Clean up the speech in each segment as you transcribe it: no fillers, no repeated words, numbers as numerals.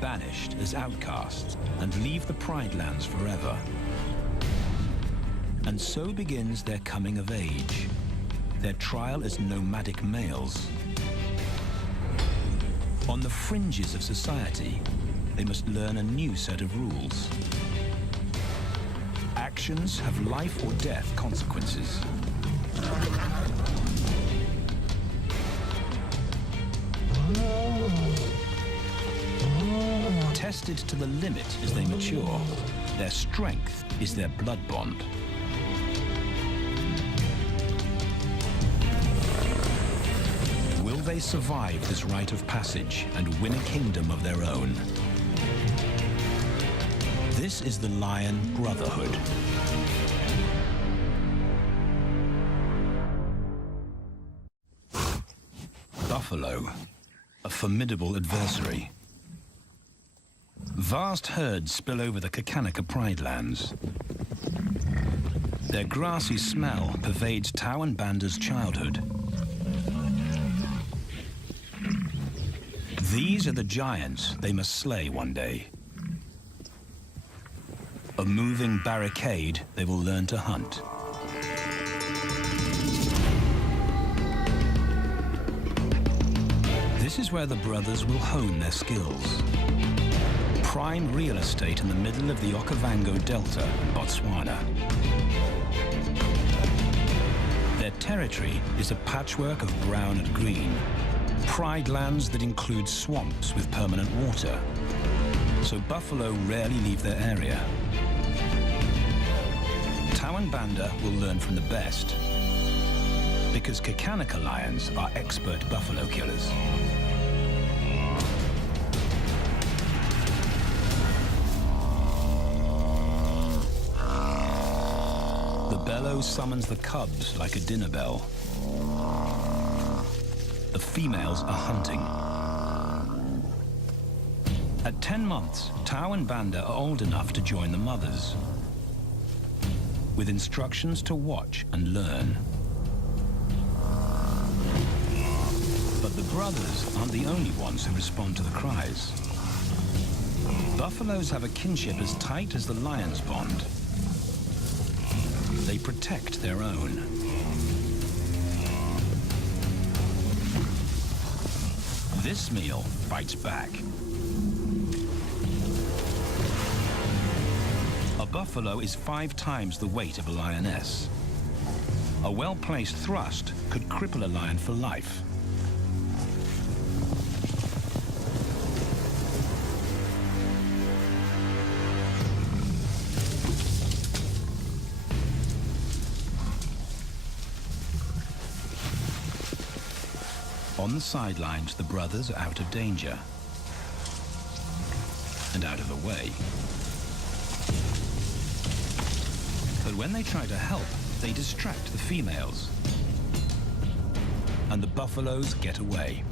banished as outcasts and leave the Pride Lands forever. And so begins their coming of age, their trial as nomadic males. On the fringes of society, they must learn a new set of rules. Actions have life or death consequences. Tested to the limit as they mature, their strength is their blood bond. Will they survive this rite of passage and win a kingdom of their own? This is the Lion Brotherhood. Buffalo, a formidable adversary. Vast herds spill over the Xakanaka Pride Lands. Their grassy smell pervades Tau and Banda's childhood. These are the giants they must slay one day. A moving barricade they will learn to hunt. This is where the brothers will hone their skills. Prime real estate in the middle of the Okavango Delta in Botswana. Their territory is a patchwork of brown and green. Pride lands that include swamps with permanent water. So buffalo rarely leave their area. Tau and Banda will learn from the best, because Xakanaka lions are expert buffalo killers. The bellow summons the cubs like a dinner bell. The females are hunting. At 10 months, Tau and Banda are old enough to join the mothers, with instructions to watch and learn. But the brothers aren't the only ones who respond to the cries. Buffaloes have a kinship as tight as the lions' bond. They protect their own. This meal fights back. A buffalo is 5 times the weight of a lioness. A well-placed thrust could cripple a lion for life. On the sidelines, the brothers are out of danger and out of the way. But when they try to help, they distract the females, and the buffaloes get away.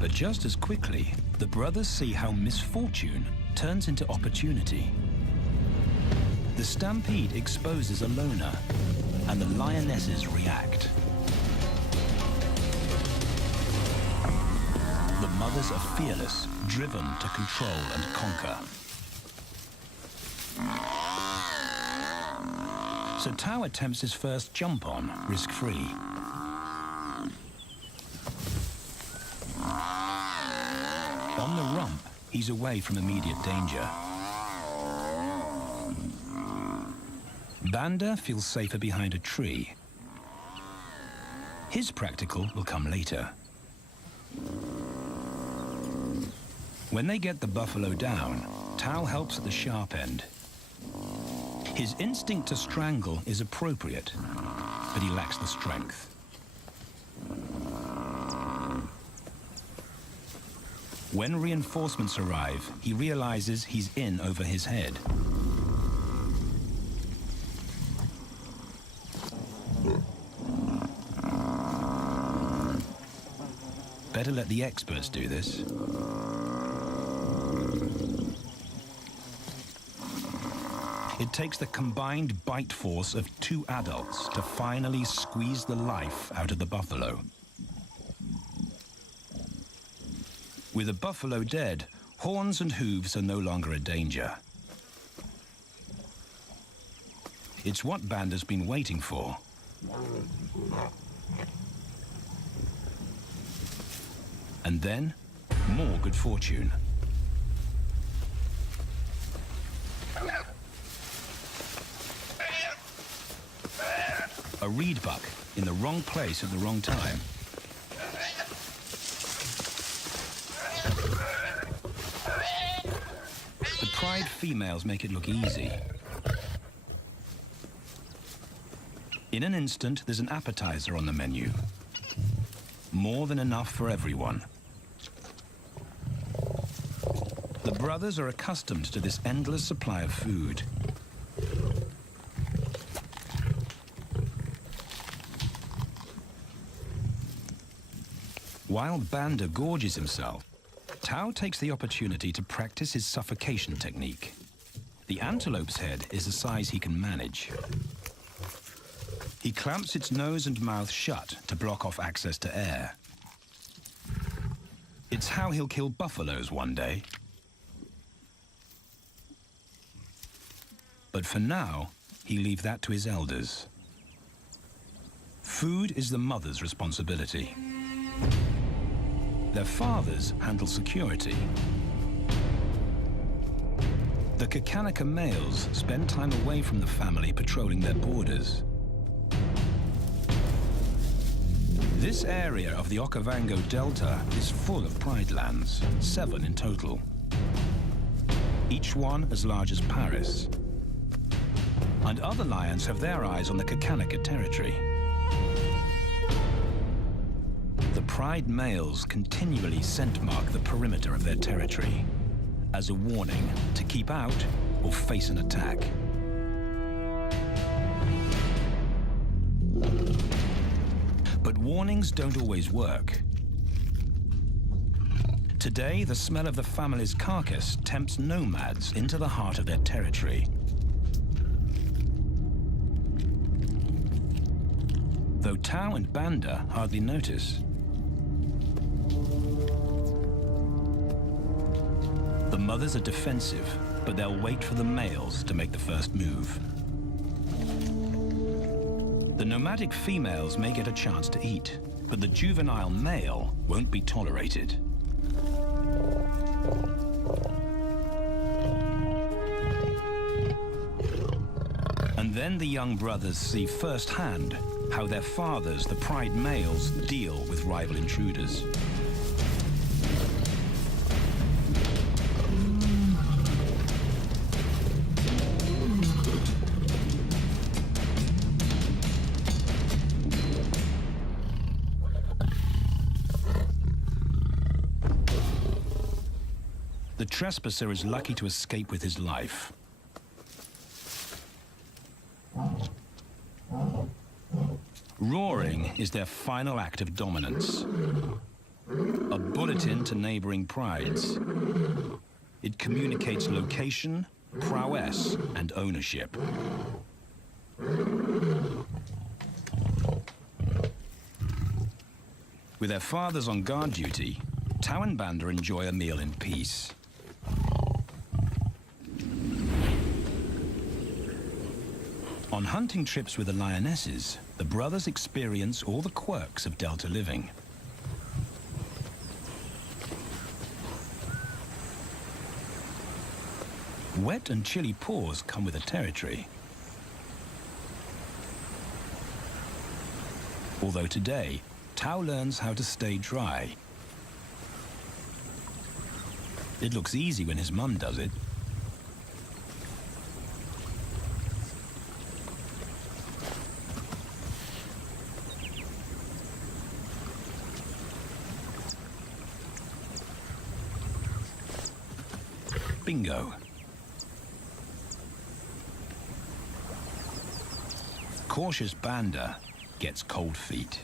But just as quickly, the brothers see how misfortune turns into opportunity. The stampede exposes a loner, and the lionesses react. The mothers are fearless, driven to control and conquer. So Tau attempts his first jump on, risk-free. On the rump, he's away from immediate danger. Banda feels safer behind a tree. His practical will come later. When they get the buffalo down, Tau helps at the sharp end. His instinct to strangle is appropriate, but he lacks the strength. When reinforcements arrive, he realizes he's in over his head. Better let the experts do this. It takes the combined bite force of 2 adults to finally squeeze the life out of the buffalo. With the buffalo dead, horns and hooves are no longer a danger. It's what Banda's been waiting for. And then, more good fortune. A reed buck in the wrong place at the wrong time. The pride females make it look easy. In an instant, there's an appetizer on the menu. More than enough for everyone. The brothers are accustomed to this endless supply of food. While Banda gorges himself, Tao takes the opportunity to practice his suffocation technique. The antelope's head is a size he can manage. He clamps its nose and mouth shut to block off access to air. It's how he'll kill buffaloes one day. But for now, he leaves that to his elders. Food is the mother's responsibility. Their fathers handle security. The Xakanaka males spend time away from the family patrolling their borders. This area of the Okavango Delta is full of pride lands, 7 in total. Each one as large as Paris. And other lions have their eyes on the Xakanaka territory. The pride males continually scent mark the perimeter of their territory as a warning to keep out or face an attack. But warnings don't always work. Today, the smell of the family's carcass tempts nomads into the heart of their territory. Though Tao and Banda hardly notice. The mothers are defensive, but they'll wait for the males to make the first move. The nomadic females may get a chance to eat, but the juvenile male won't be tolerated. And then the young brothers see firsthand how their fathers, the pride males, deal with rival intruders. The trespasser is lucky to escape with his life. Roaring is their final act of dominance. A bulletin to neighboring prides. It communicates location, prowess, and ownership. With their fathers on guard duty, Tao and Banda enjoy a meal in peace. On hunting trips with the lionesses, the brothers experience all the quirks of Delta living. Wet and chilly paws come with the territory. Although today, Tao learns how to stay dry. It looks easy when his mum does it. Bingo. Cautious Banda gets cold feet.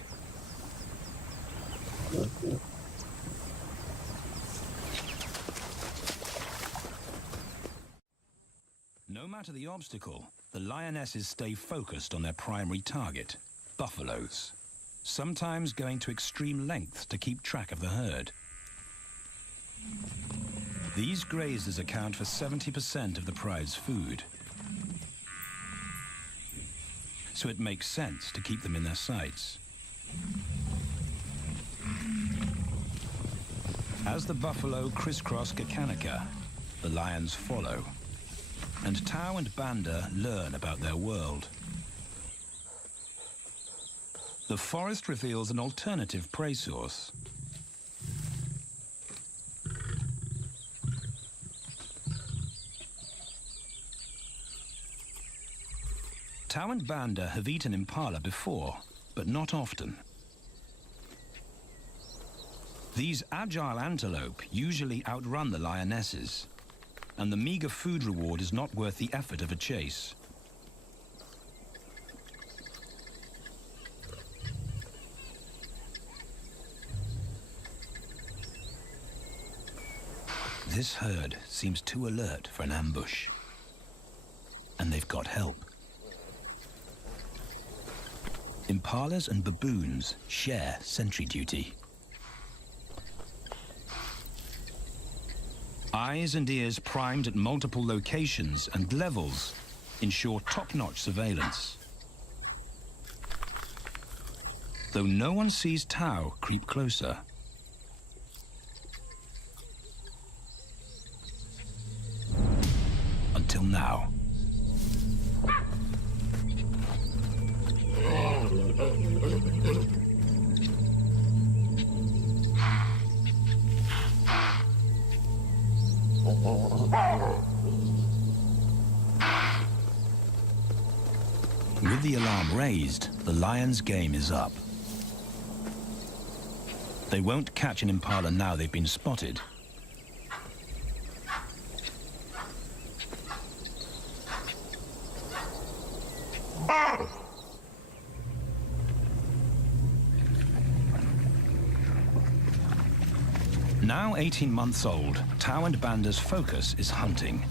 No matter the obstacle, the lionesses stay focused on their primary target, buffaloes, sometimes going to extreme lengths to keep track of the herd. These grazers account for 70% of the pride's food, so it makes sense to keep them in their sights. As the buffalo crisscross Xakanaka, the lions follow, and Tao and Banda learn about their world. The forest reveals an alternative prey source. Tao and Banda have eaten impala before, but not often. These agile antelope usually outrun the lionesses, and the meager food reward is not worth the effort of a chase. This herd seems too alert for an ambush, and they've got help. Impalas and baboons share sentry duty. Eyes and ears primed at multiple locations and levels ensure top-notch surveillance. Though no one sees Tao creep closer. Until now. With the alarm raised, the lions' game is up. They won't catch an impala now they've been spotted. Now 18 months old, Tao and Banda's focus is hunting.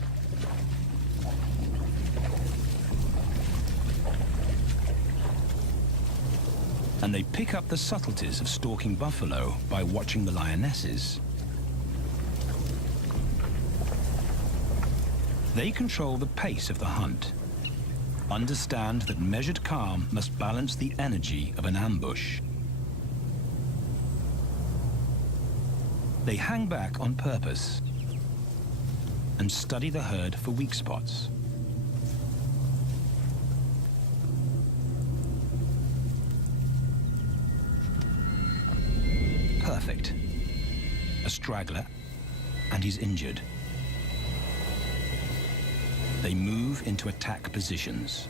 And they pick up the subtleties of stalking buffalo by watching the lionesses. They control the pace of the hunt, understand that measured calm must balance the energy of an ambush. They hang back on purpose and study the herd for weak spots. Perfect. A straggler, and he's injured. They move into attack positions.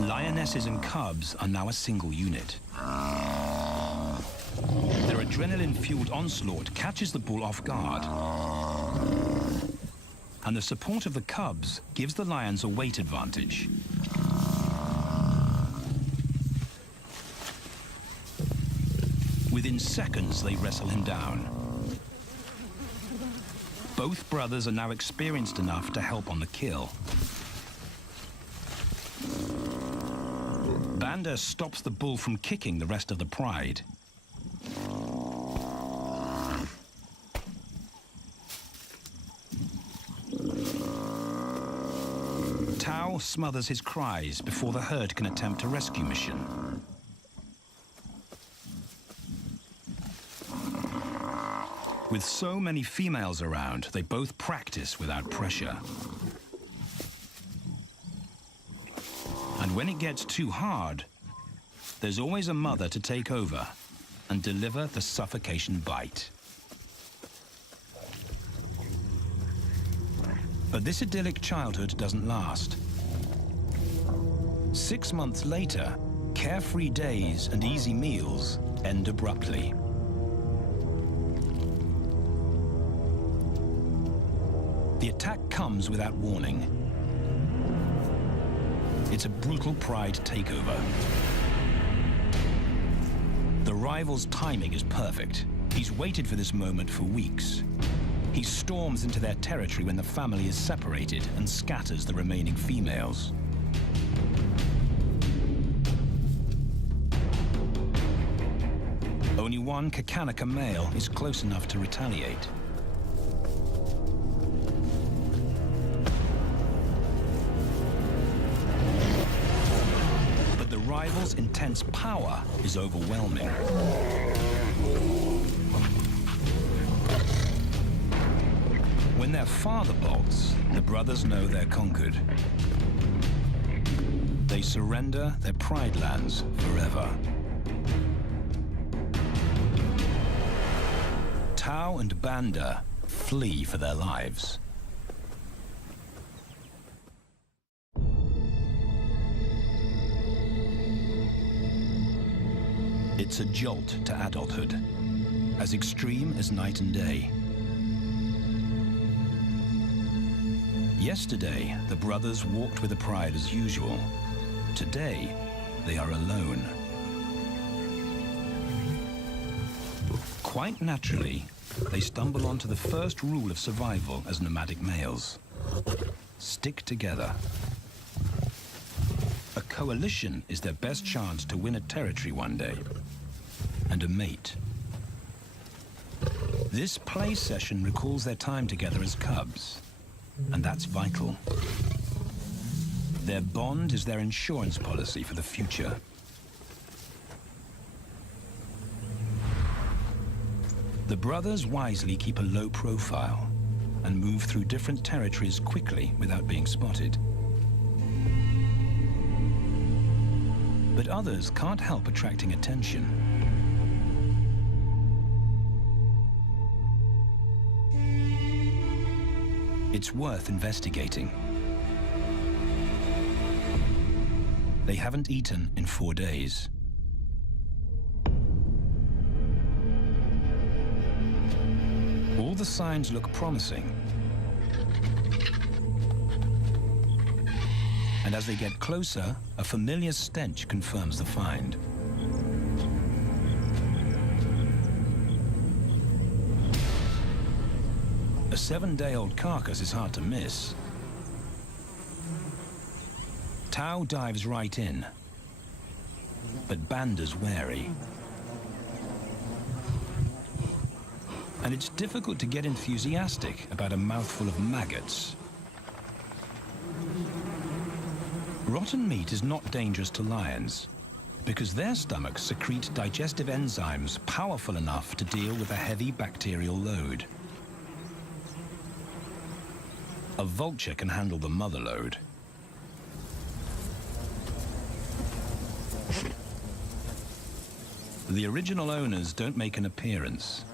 Lionesses and cubs are now a single unit. Their adrenaline-fueled onslaught catches the bull off guard. And the support of the cubs gives the lions a weight advantage. Within seconds, they wrestle him down. Both brothers are now experienced enough to help on the kill. Banda stops the bull from kicking the rest of the pride. Tao smothers his cries before the herd can attempt a rescue mission. With so many females around, they both practice without pressure. And when it gets too hard, there's always a mother to take over and deliver the suffocation bite. But this idyllic childhood doesn't last. 6 months later, carefree days and easy meals end abruptly. The attack comes without warning. It's a brutal pride takeover. The rival's timing is perfect. He's waited for this moment for weeks. He storms into their territory when the family is separated and scatters the remaining females. Only one Xakanaka male is close enough to retaliate. But the rival's intense power is overwhelming. When their father bolts, the brothers know they're conquered. They surrender their pride lands forever. Tao and Banda flee for their lives. It's a jolt to adulthood, as extreme as night and day. Yesterday, the brothers walked with the pride as usual. Today, they are alone. Quite naturally, they stumble onto the first rule of survival as nomadic males. Stick together. A coalition is their best chance to win a territory one day, and a mate. This play session recalls their time together as cubs, and that's vital. Their bond is their insurance policy for the future. The brothers wisely keep a low profile and move through different territories quickly without being spotted. But others can't help attracting attention. It's worth investigating. They haven't eaten in 4 days. All the signs look promising. And as they get closer, a familiar stench confirms the find. A 7-day-old carcass is hard to miss. Tao dives right in, but Banda's wary. And it's difficult to get enthusiastic about a mouthful of maggots. Rotten meat is not dangerous to lions, because their stomachs secrete digestive enzymes powerful enough to deal with a heavy bacterial load. A vulture can handle the mother load. The original owners don't make an appearance.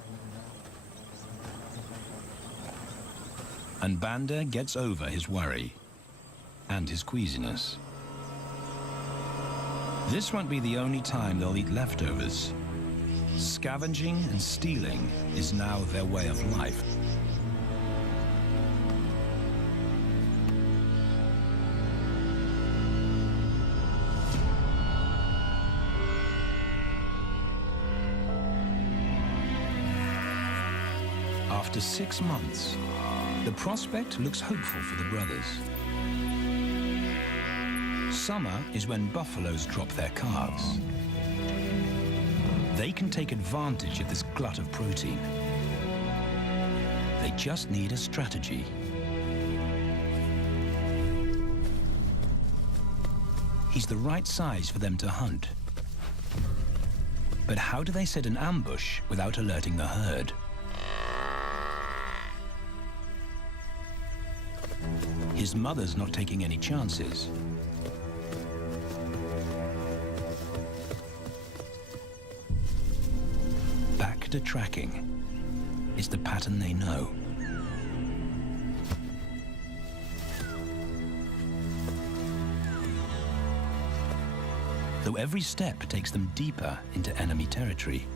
And Banda gets over his worry and his queasiness. This won't be the only time they'll eat leftovers. Scavenging and stealing is now their way of life. After 6 months, the prospect looks hopeful for the brothers. Summer is when buffaloes drop their calves. They can take advantage of this glut of protein. They just need a strategy. He's the right size for them to hunt. But how do they set an ambush without alerting the herd? His mother's not taking any chances. Back to tracking. It's the pattern they know. Though every step takes them deeper into enemy territory.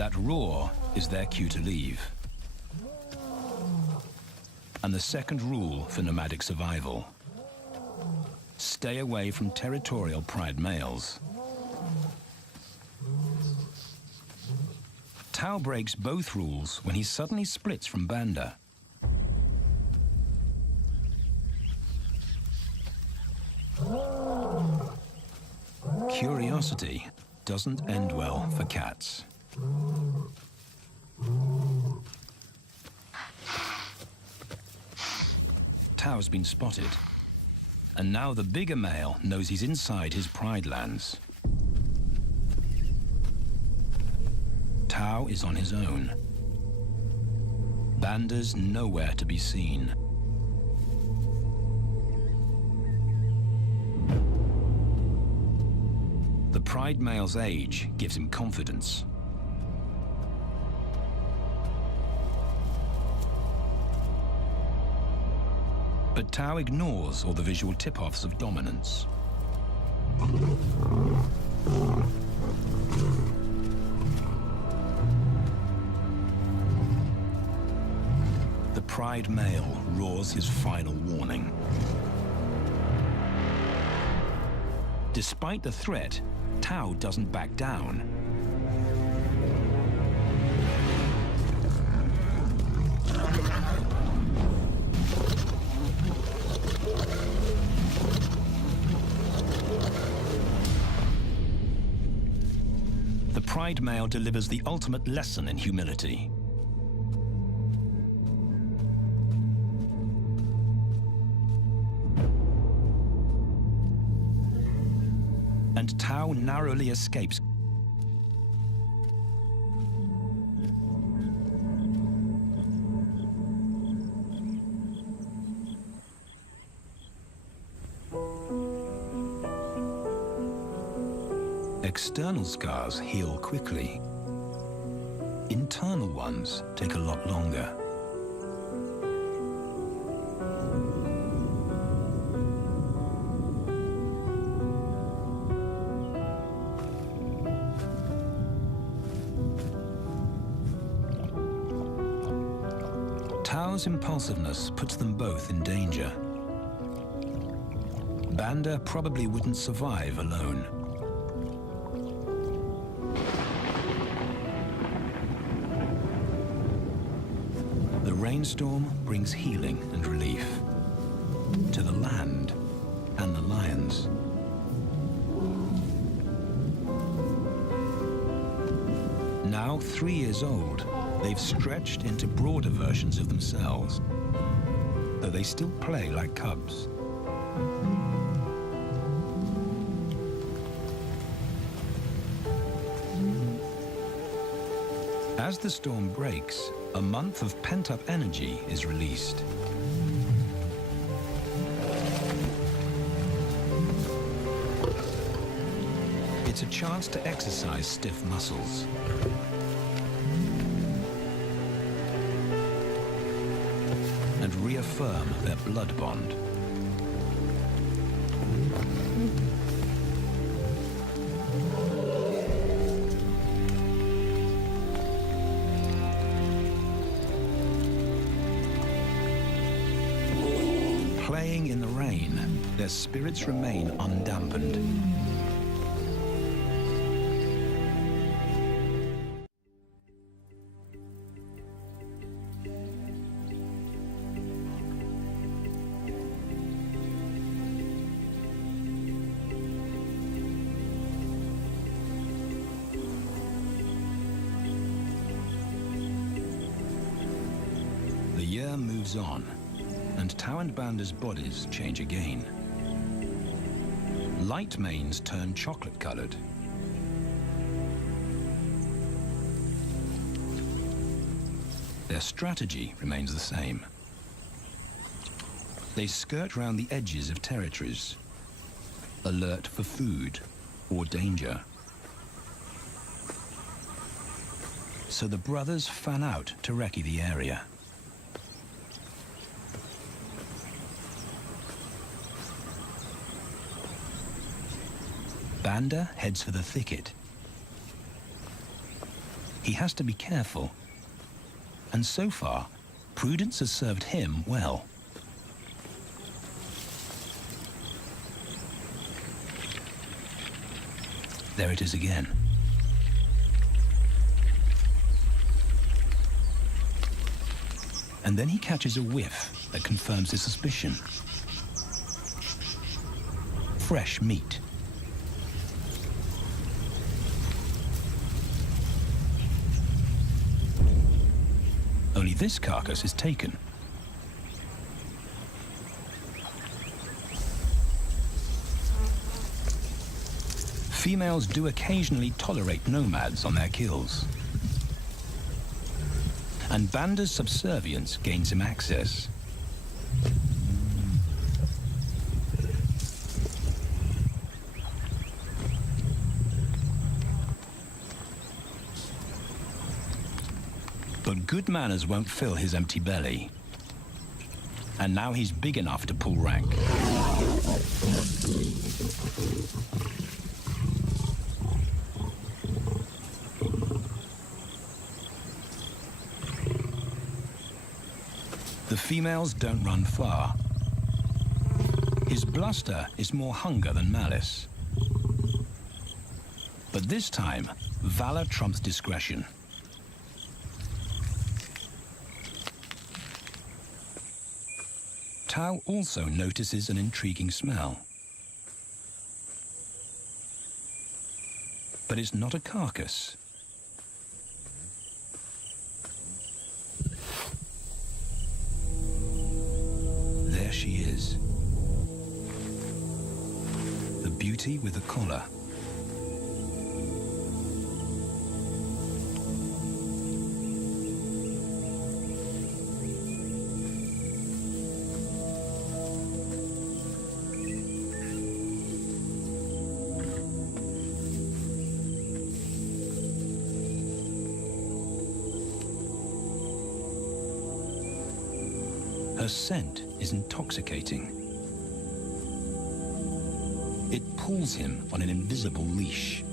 That roar is their cue to leave. And the second rule for nomadic survival: stay away from territorial pride males. Tao breaks both rules when he suddenly splits from Banda. Curiosity doesn't end well for cats. Tao's been spotted, and now the bigger male knows he's inside his pride lands. Tao is on his own. Banda's nowhere to be seen. The pride male's age gives him confidence. But Tao ignores all the visual tip-offs of dominance. The pride male roars his final warning. Despite the threat, Tao doesn't back down. The pride male delivers the ultimate lesson in humility. And Tao narrowly escapes. External scars heal quickly. Internal ones take a lot longer. Tao's impulsiveness puts them both in danger. Banda probably wouldn't survive alone. The rainstorm brings healing and relief to the land and the lions. Now 3 years old, they've stretched into broader versions of themselves, though they still play like cubs. As the storm breaks, a month of pent-up energy is released. It's a chance to exercise stiff muscles. And reaffirm their blood bond. Playing in the rain, their spirits remain undampened. The year moves on, and Tao and Banda's bodies change again. Light manes turn chocolate-colored. Their strategy remains the same. They skirt round the edges of territories, alert for food or danger. So the brothers fan out to recce the area. Banda heads for the thicket. He has to be careful. And so far, prudence has served him well. There it is again. And then he catches a whiff that confirms his suspicion. Fresh meat. Only this carcass is taken. Females do occasionally tolerate nomads on their kills. And Banda's subservience gains him access. But good manners won't fill his empty belly. And now he's big enough to pull rank. The females don't run far. His bluster is more hunger than malice. But this time, valor trumps discretion. Tao also notices an intriguing smell. But it's not a carcass. There she is. The beauty with a collar. Her scent is intoxicating. It pulls him on an invisible leash.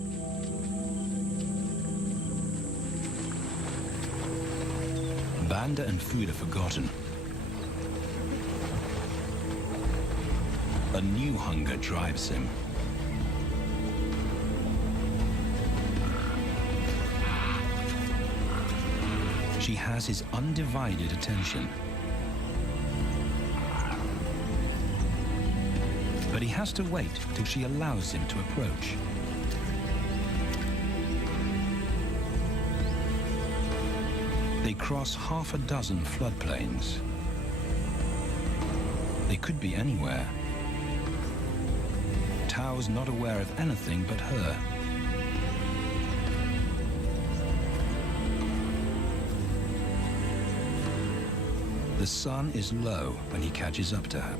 Banda and food are forgotten. A new hunger drives him. She has his undivided attention. But he has to wait till she allows him to approach. They cross half a dozen floodplains. They could be anywhere. Tao's not aware of anything but her. The sun is low when he catches up to her.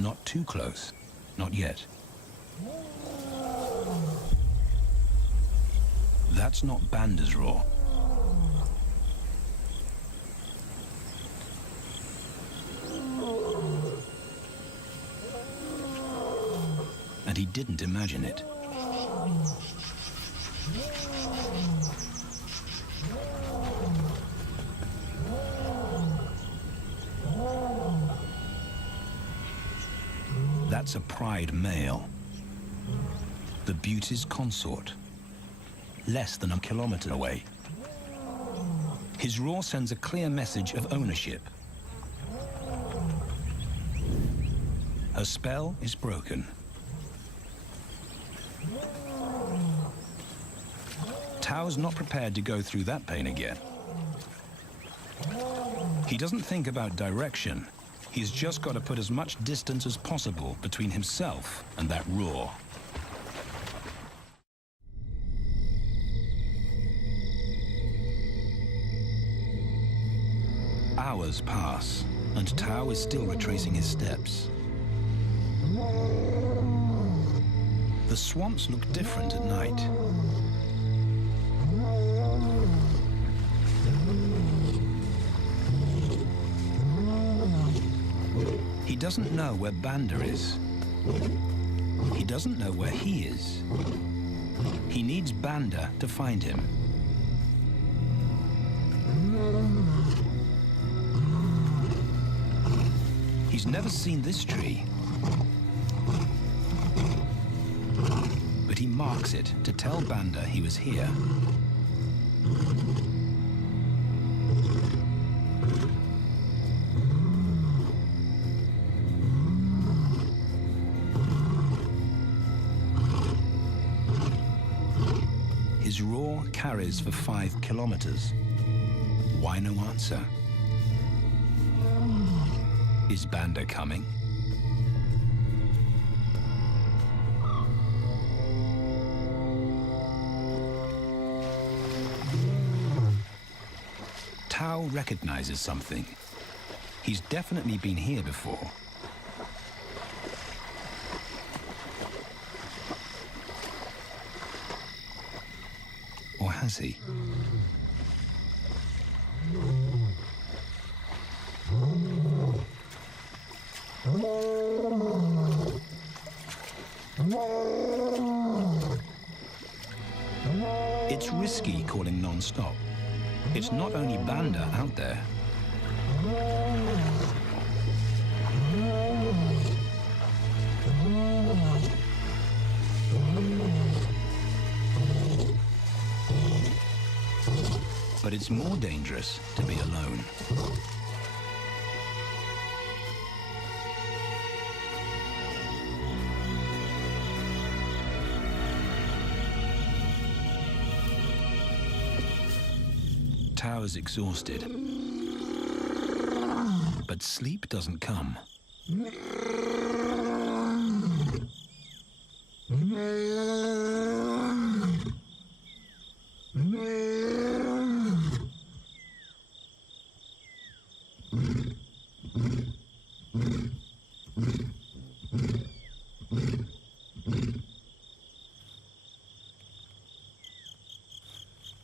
Not too close. Not yet. That's not Banda's roar. And he didn't imagine it. That's a pride male. The beauty's consort. Less than a kilometer away. His roar sends a clear message of ownership. Her spell is broken. Tao's not prepared to go through that pain again. He doesn't think about direction. He's just got to put as much distance as possible between himself and that roar. Hours pass, and Tao is still retracing his steps. The swamps look different at night. doesn't know where Banda is. He doesn't know where he is. He needs Banda to find him. He's never seen this tree, but he marks it to tell Banda he was here. His roar carries for 5 kilometers. Why no answer? Is Banda coming? Tao recognizes something. He's definitely been here before. Or has he? It's risky calling non-stop. It's not only Banda out there. But it's more dangerous to be alone. Tao is exhausted, but sleep doesn't come.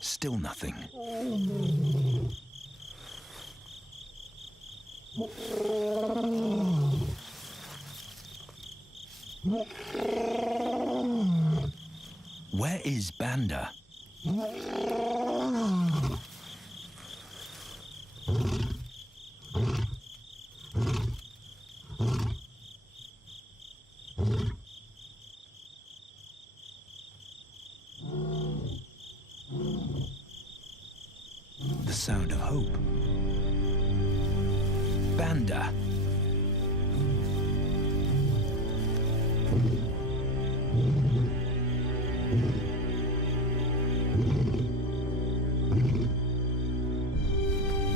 Still nothing. Where is Banda? The sound of hope. Banda.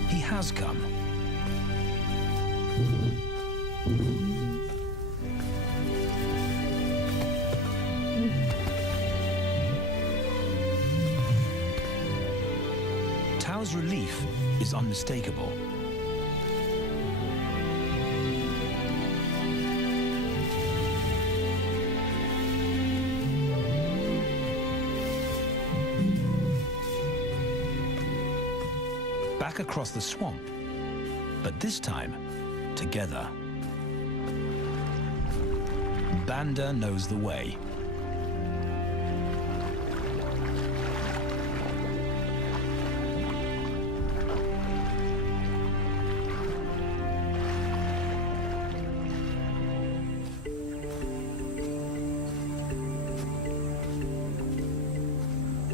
He has come. Tao's relief is unmistakable. Back across the swamp, but this time, together. Banda knows the way.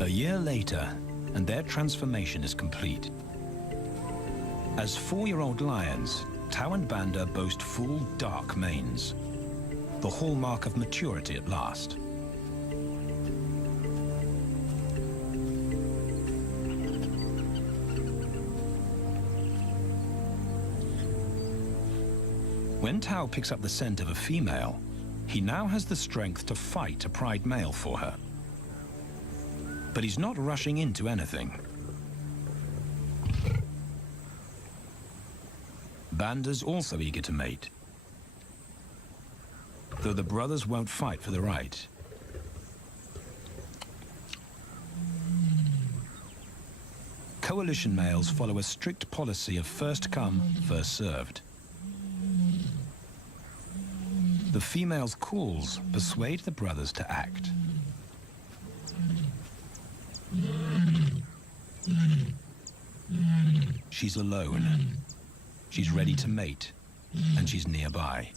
A year later, and their transformation is complete. As 4-year-old lions, Tao and Banda boast full, dark manes, the hallmark of maturity at last. When Tao picks up the scent of a female, he now has the strength to fight a pride male for her. But he's not rushing into anything. Banda's also eager to mate, though the brothers won't fight for the right. Coalition males follow a strict policy of first come, first served. The female's calls persuade the brothers to act. She's alone. She's ready to mate, and she's nearby.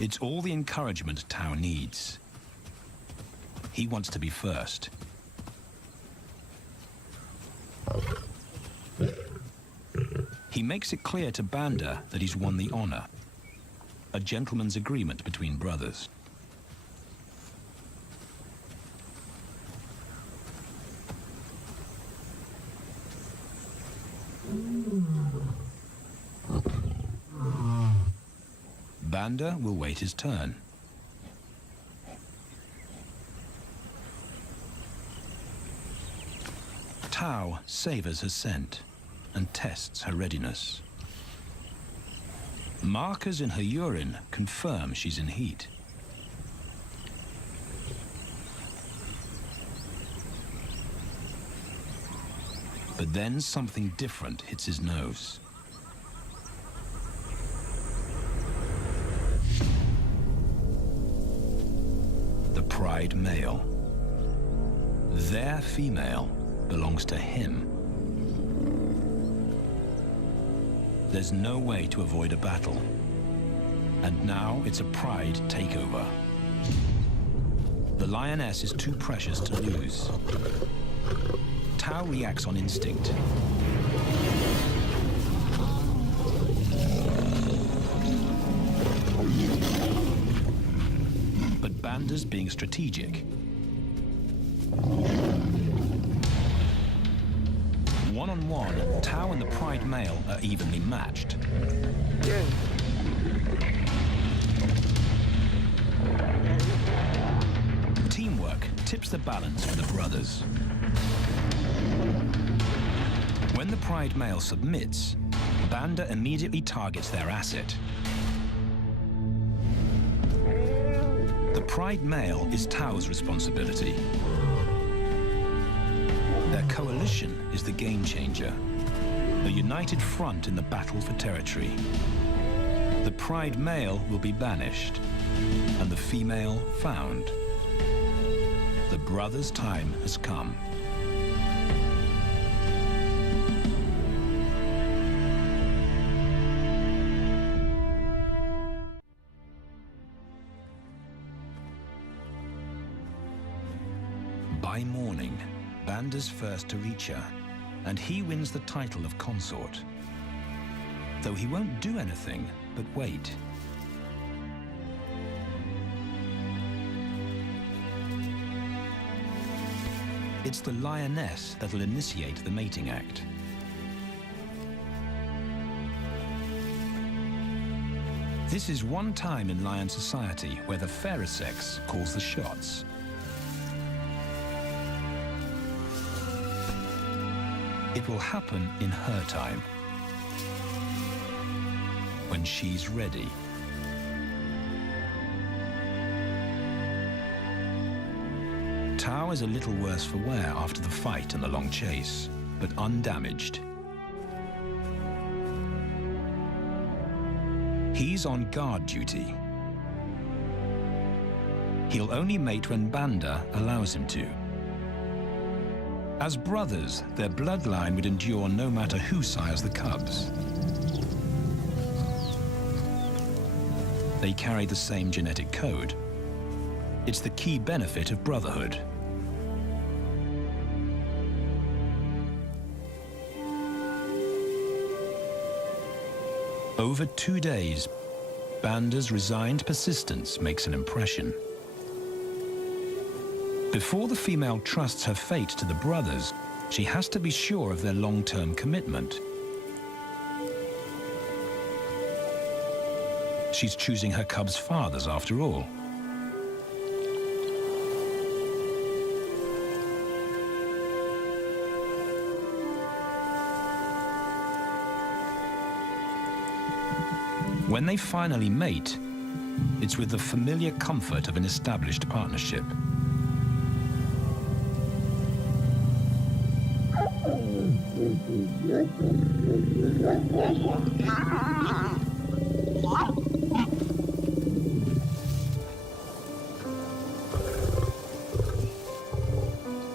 It's all the encouragement Tao needs. He wants to be first. He makes it clear to Banda that he's won the honor, a gentleman's agreement between brothers. Banda will wait his turn. Tao savors her scent and tests her readiness. Markers in her urine confirm she's in heat. But then something different hits his nose. The pride male. Their female belongs to him. There's no way to avoid a battle. And now it's a pride takeover. The lioness is too precious to lose. Tao reacts on instinct. But Banda's being strategic. One-on-one, Tao and the pride male are evenly matched. Yeah. Teamwork tips the balance for the brothers. When the pride male submits, Banda immediately targets their asset. The pride male is Tao's responsibility. Their coalition is the game changer, the united front in the battle for territory. The pride male will be banished, and the female found. The brothers' time has come. By morning, Banda's first to reach her, and he wins the title of consort. Though he won't do anything but wait. It's the lioness that'll initiate the mating act. This is one time in lion society where the fairer sex calls the shots. It will happen in her time, when she's ready. Tao is a little worse for wear after the fight and the long chase, but undamaged. He's on guard duty. He'll only mate when Banda allows him to. As brothers, their bloodline would endure no matter who sires the cubs. They carry the same genetic code. It's the key benefit of brotherhood. Over 2 days, Banda's resigned persistence makes an impression. Before the female trusts her fate to the brothers, she has to be sure of their long-term commitment. She's choosing her cubs' fathers after all. When they finally mate, it's with the familiar comfort of an established partnership.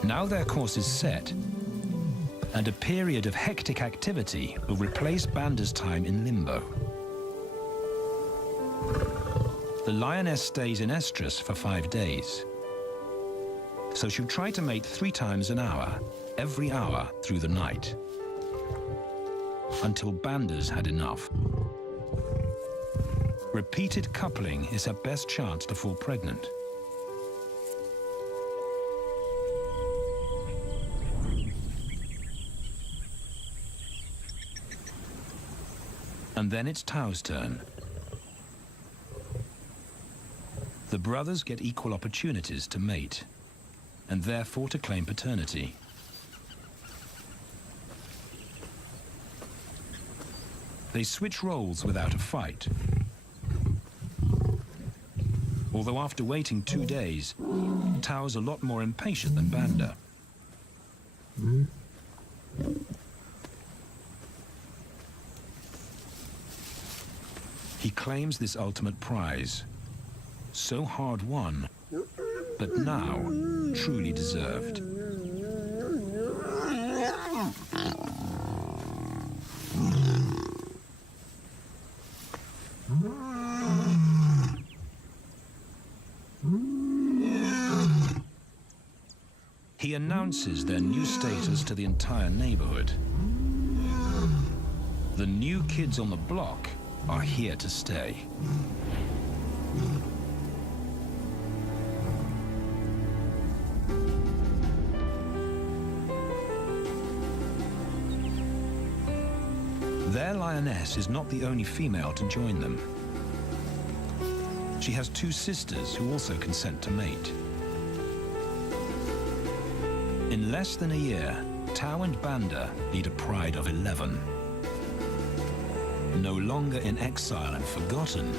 Now their course is set, and a period of hectic activity will replace Banda's time in limbo. The lioness stays in estrus for 5 days, so she'll try to mate 3 times an hour, every hour through the night, until Banda's had enough. Repeated coupling is her best chance to fall pregnant. And then it's Tau's turn. The brothers get equal opportunities to mate, and therefore to claim paternity. They switch roles without a fight. Although after waiting 2 days, Tau's a lot more impatient than Banda. He claims this ultimate prize, so hard won, but now truly deserved. He announces their new status to the entire neighborhood. The new kids on the block are here to stay. Their lioness is not the only female to join them. She has 2 sisters who also consent to mate. In less than a year, Tau and Banda lead a pride of 11. No longer in exile and forgotten,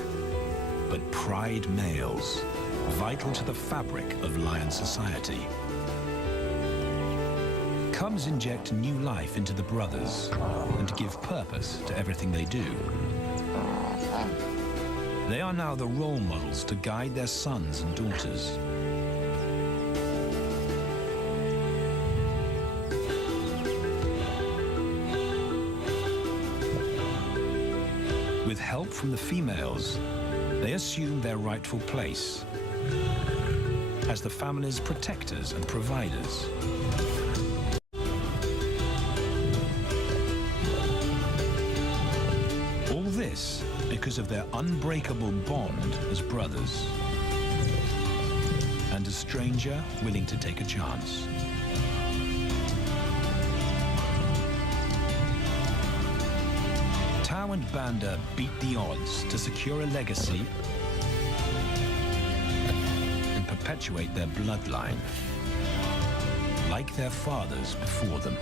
but pride males, vital to the fabric of lion society. Cubs inject new life into the brothers and give purpose to everything they do. They are now the role models to guide their sons and daughters. With help from the females, they assume their rightful place as the family's protectors and providers. All this because of their unbreakable bond as brothers, and a stranger willing to take a chance. Tau and Banda beat the odds to secure a legacy and perpetuate their bloodline, like their fathers before them.